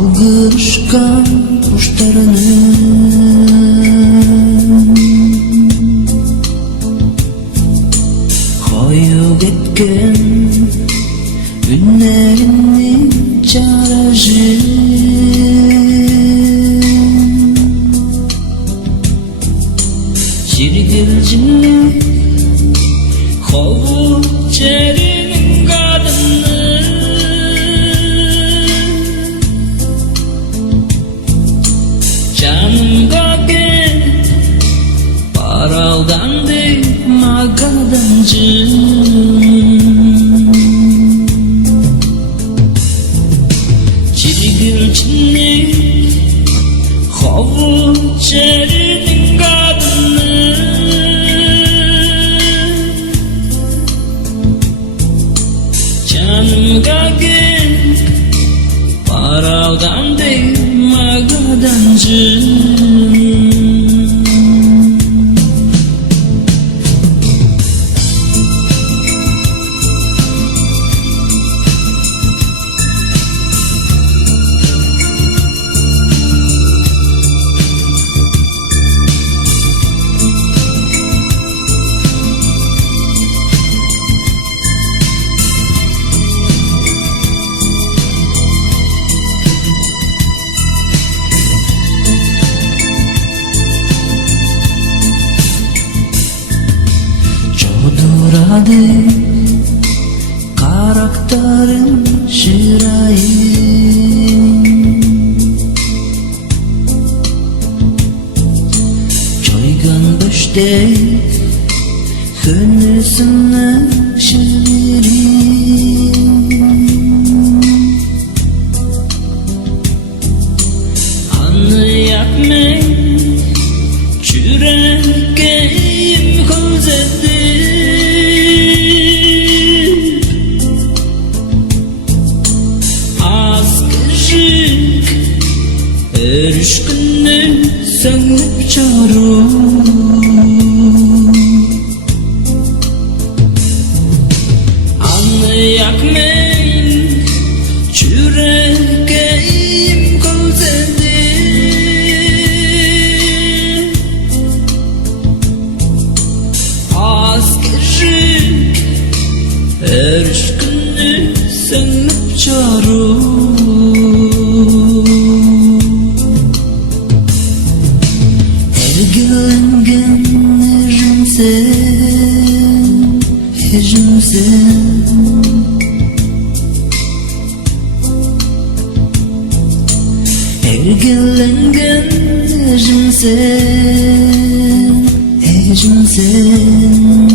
Algırışkan kuşlarının koyup etken günlerini çarajı Çirgilcinlik kovu çerinin kadını Canımda gel paraldan değil magadancı Çirgilcinlik kovu çerinin kadını Canımga gel paraldan değil magadancı Çodurade karakterin şirayın Çoygan böştek hönüsünü şirin Anı yakmayın çürekkeyim hılzedi Erişkünü sönüp çağırır Anı yakmayın çürekkeyim kılzedi Askerlik erişkünü sönüp çağırır Ergelengen ejimsen Ergelengen ejimsen